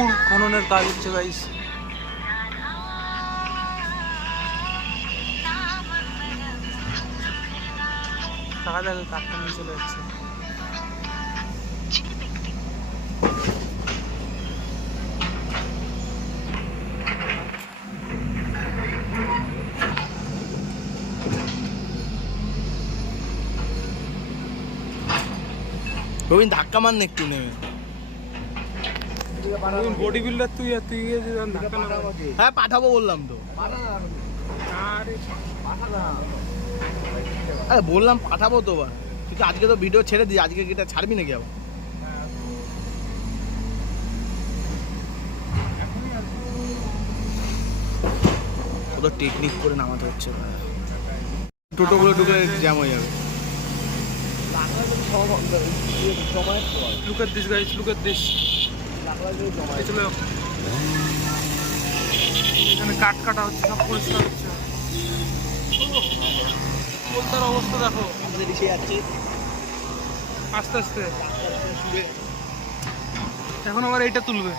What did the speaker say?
পুকুর খননের কাজ হচ্ছে গাইস। দেখা যাক কাঠটা নিয়ে চলে যাচ্ছে। রবিন ধাক্কা মার না একটু নেমে। বডি বিল্ডার তুই আর তুই ধাক্কা না। হ্যাঁ পাঠাবো বললাম তো। আরে বললাম পাঠাবো তো বা তুই তো আজকে তো ভিডিও ছেড়ে দিই, আজকে এটা ছাড়বি নাকি আবার? কত টেকনিক করে নামাতে হচ্ছে, টোটোগুলো ঢুকে জ্যাম হয়ে যাবে। Look at this guys, look at this. চলো এখানে কাট কাটা হচ্ছে, সব পরিষ্কার হচ্ছে। পোলতার অবস্থা দেখো আস্তে আস্তে। এখন আবার এইটা তুলবে।